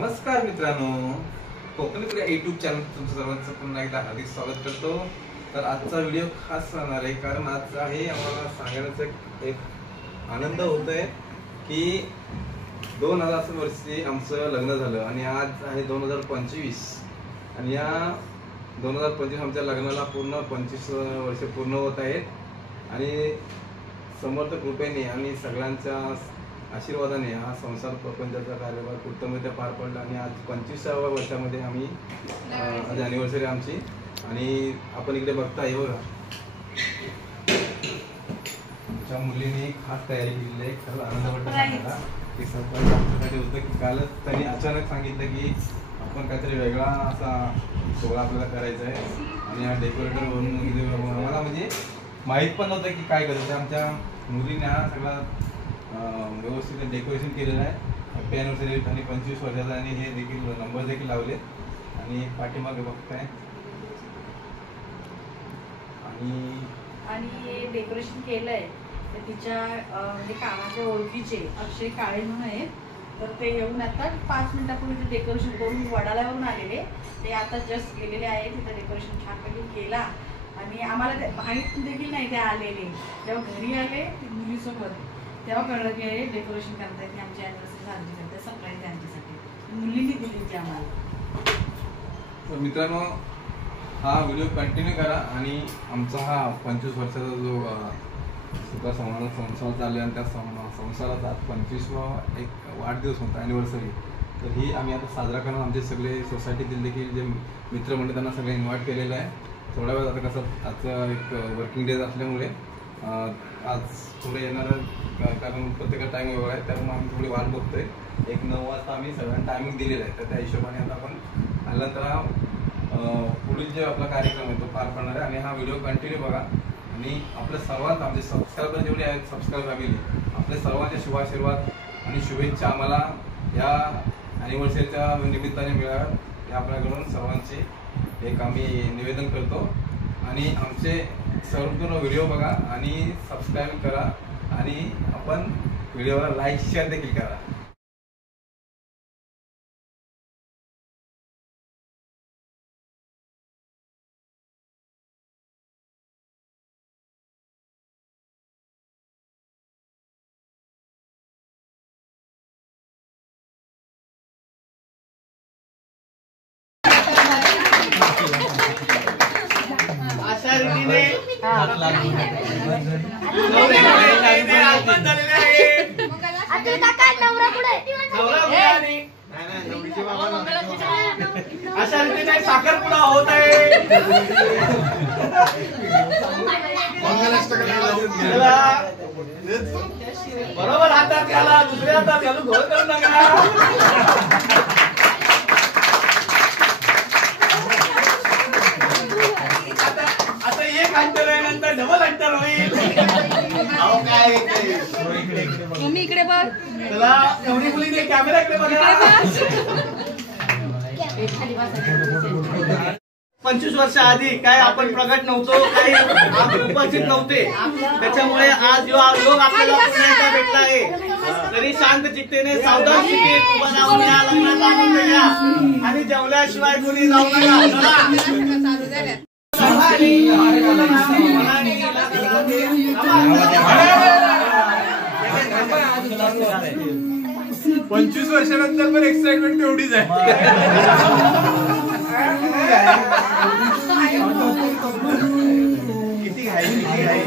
नमस्कार मित्रांनो, कोकणीकडे YouTube channel तुमचं सर्वांचं पुन्हा एकदा हार्दिक स्वागत करतो। तर आजचा व्हिडिओ खास राहणार आहे कारण आज आहे आम्हाला सांगण्याचा एक आनंद होतोय की 2000 वर्षी आमचं लग्न झालं आणि आज आहे 2025 आणि या 2025 आमच्या लग्नाला पूर्ण 25 वर्ष पूर्ण होत आहेत आणि समर्थ कृपेने आणि सगळ्यांच्या आशीर्वादाने हा संसार प्रपंचाचा कार्यभार उत्तमरित्या पार पडला आणि आज 25व्या वर्षामध्ये आम्ही आज अॅनिव्हर्सरी आमची आणि आपण इकडे बघताय बघा आमच्या मुलीने खास तयारी केलेली आहे। खरंच आनंद वाटतो सांगायला की सरप्राईज आमच्यासाठी होतं की कालच त्यांनी अचानक सांगितलं की आपण काहीतरी वेगळा असा सोहळा आपल्याला करायचा आहे आणि हा डेकोरेटर म्हणून आम्हाला म्हणजे माहीत पण नव्हतं की काय करायचं। आमच्या मुलीने हा सगळा व्यवस्थित डेकोरेशन केलेलं आहे हॅपी अॅनिव्हर्सरी आणि 25 वर्षाचा आणि हे देखील नंबर देखील लावले आणि पाठीमागे बघताय आणि हे डेकोरेशन केलंय तर तिच्या म्हणजे कामाच्या ओळखीचे अक्षय काळे म्हणून आहेत तर ते येऊन आता 5 मिनिटापूर्वी ते डेकोरेशन करून वडाळ्यावरून आलेले ते आता जस्ट गेलेले आहेत। तिथं डेकोरेशन छानपैकी केला आणि आम्हाला ते माहीत देखील नाही ते आलेले। जेव्हा घरी आले मुलीसोबत तेव्हा कळलं की हे डेकोरेशन करतायत की आमची अॅनिव्हर्सरी साजरी करते सरप्राईज त्यांच्यासाठी मुलींनी दिली ती आम्हाला। तर मित्रांनो हा व्हिडिओ कंटिन्यू करा आणि आमचा हा 25 वर्षाचा जो सुखा संसार चालला आणि त्या संसाराचा आज 25वा एक वाढदिवस होता अॅनिव्हर्सरी तर ही आम्ही आता साजरा करणार। आमचे सगळे सोसायटीतील देखील जे मित्रमंडळी त्यांना सगळे इन्व्हाइट केलेलं आहे। थोड्या वेळ आता कसं आजचं एक वर्किंग डेज असल्यामुळे आज थोडे येणार कारण प्रत्येकाचा टाईम वेगळा आहे त्यामुळे आम्ही थोडी वाट बघतोय। 9 वाजता आम्ही सगळ्यांना टायमिंग दिलेला आहे तर त्या हिशोबाने आता आपण आल्यानंतर पुढील जे आपला कार्यक्रम आहे तो पार पडणार आहे आणि हा व्हिडिओ कंटिन्यू बघा आणि आपल्या सर्वांना आमचे सबस्क्रायबर जेवढे आहेत सबस्क्राईब फॅमिली आपल्या सर्वांचे शुभाशीर्वाद आणि शुभेच्छा आम्हाला या अॅनिव्हर्सरीच्या निमित्ताने मिळाव्यात हे आपल्याकडून सर्वांचे एक आम्ही निवेदन करतो आणि आमचे सर्वपूर्ण व्हिडिओ बघा आणि सबस्क्राईब करा आणि आपण व्हिडिओला लाईक शेअर देखील करा। अशा रीतीने साखरपुडा होत आहे। बरोबर हातात घ्याला दुसऱ्या हातात घालून घोळ करू नका। आता एक अंतर आहे नंतर डबल अंतर होईल। मम्मी इकडे बघ तुला एवढी मुलीने कॅमेराकडे बघा। 25 वर्ष आधी काय आपण प्रगट नव्हतो काही आपण उपस्थित नव्हते त्याच्यामुळे आज जो योग आपल्याला पुन्हा एकदा भेटला आहे तरी शांत चित्तेने सावधान चित्तेत उभा राहून या लग्नाचा आनंद घ्या आणि जेवल्याशिवाय कोणी जाऊ नका। 25 वर्षानंतर पण एक्साइटमेंट तेवढीच आहे। किती घाई किती घाई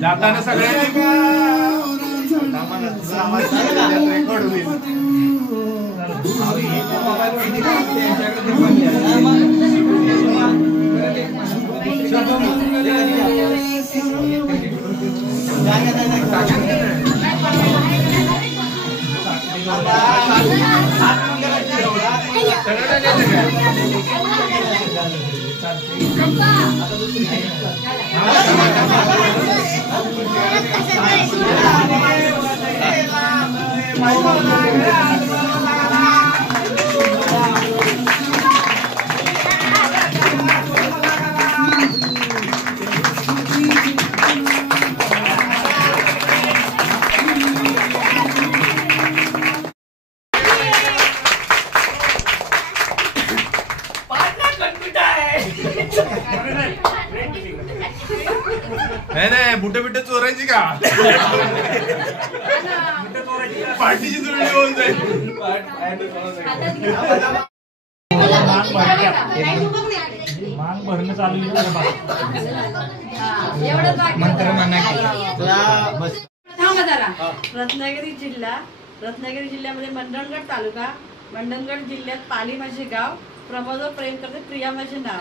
जाताना सगळ्यांनी रेकॉर्ड होईल। नाही बुटे बिटे चोरायची का पाठीची जुळणी होऊन जाईल. मांग भरणं चालू रत्नागिरी जिल्ह्यामध्ये मंडणगड तालुका, मंडणगड जिल्ह्यात पाली माझे गाव, प्रमोदवर प्रेम करते, प्रिया माझे नाव.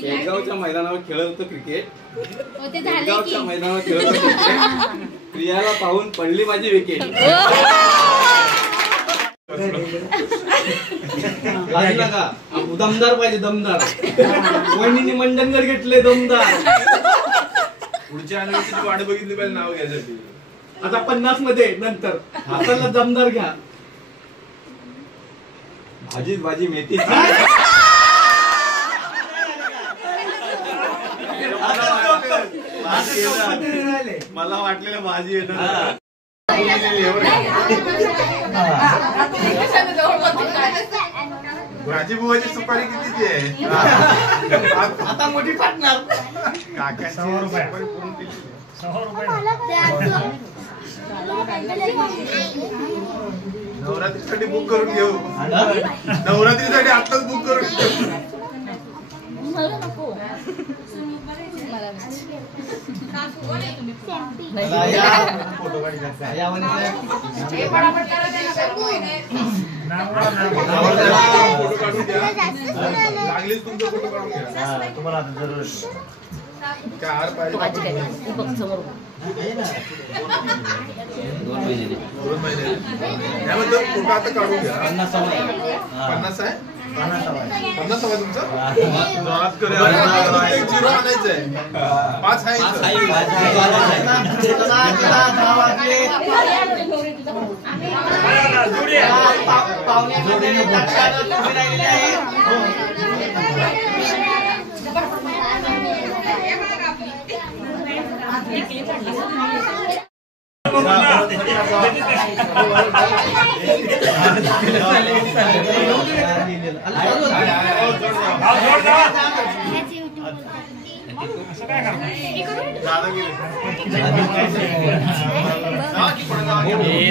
शेगावच्या मैदानावर खेळत होतं क्रिकेट. शेगावच्या मैदानावर खेळत होतं क्रिकेट. प्रियाला पाहून पडली माझी विकेट. दमदार पाहिजे दमदार. वहिनीने मंडणगड घेतले दमदार. पुढच्या अनवेळची वाट बघितली पाहिजे नाव घ्यायसाठी. आता 50 मध्ये नंतर हाताला दमदार घ्या. भाजीच भाजी मेथी. मला वाटलेलं भाजी आहे ना. भाजी बुवाची सुपारी कितीची आहे? आता मोठी फाटणार. काकाची 100 रुपये. सुपारी पूर्ण दिली. 100 रुपये. नवरात्रीसाठी बुक करून घेऊ. नवरात्रीसाठी आताच बुक करून घेऊ. फोटो काढून घ्या. लागलीच तुमचा फोटो काढून घ्या. तुम्हाला आता जरूर काय हार पाहिजे? 2 महिने. त्याबद्दल फोटो आता काढून घ्या. 50 आहे? 50 हवा तुमचं? जोरात करूया. एक झिरो आणायचंय. 5 आहे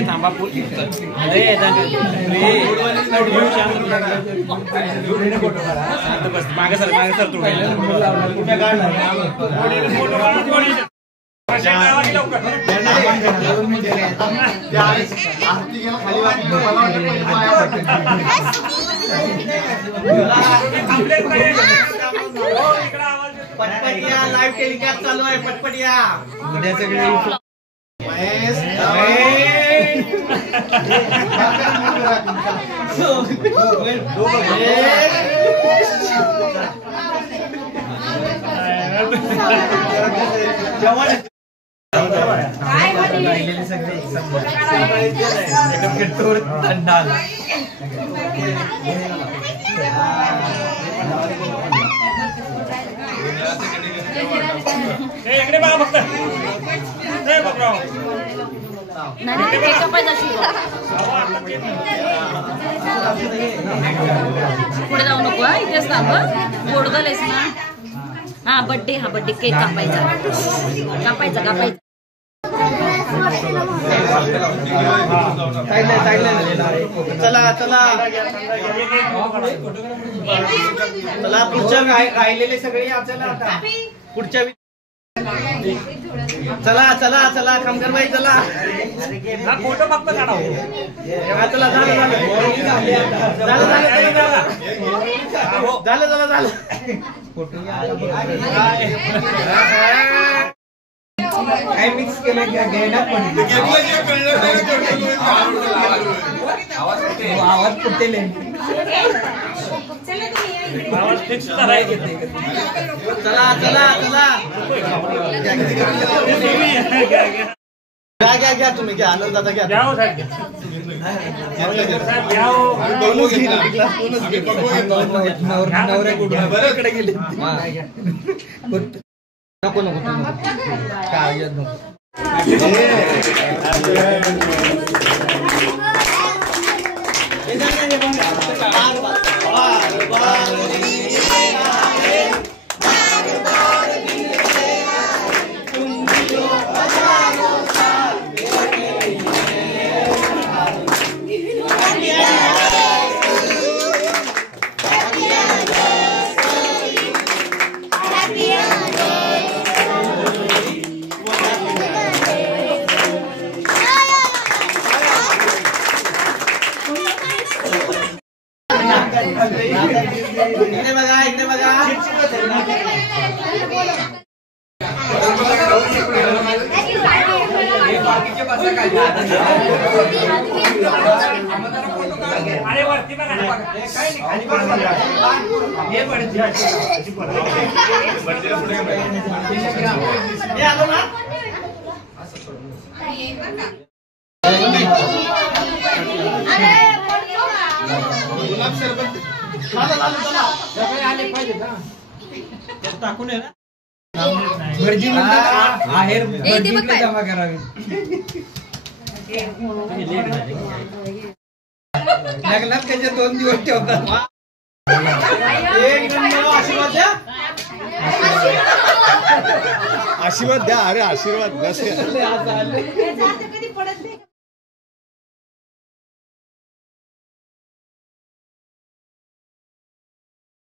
थांबा मागे सर तू पटपटिया लाईव्ह टेलिकास्ट चालू आहे. पटपटिया उद्या सगळे इकडे बघा फक्त. पुढे जाऊ नको हा, इथेच थांब. गोड झालेस ना. हा बर्थडे केक कापायचा. चला पुढच्या राहिलेले सगळे आपल्याला पुढच्या चला कामगार बाई चला. फोटो फक्त काढा. चला झालं काय मिक्स केलं घ्यायला पण आवाज कुठे आवाज फिक्स करायचे. चला घ्या तुम्ही घ्या आनंदाचा घ्या. नवऱ्याकडे गेले नको काय नको बार बार दिन ये आए, बार बार दिन ये आए, तुम जो हजारों साल मेरे लिए इकडे बघा, इकडे बघा. अरे वरती बघा ना. हे आलो ना. गुलाब सरबत टाकून आहे ना. ए, ते बघ काय. लग्नात त्याचे 2 दिवस ठेवतात. एक नंबर आशीर्वाद द्या. आशीर्वाद द्या. अरे आशीर्वाद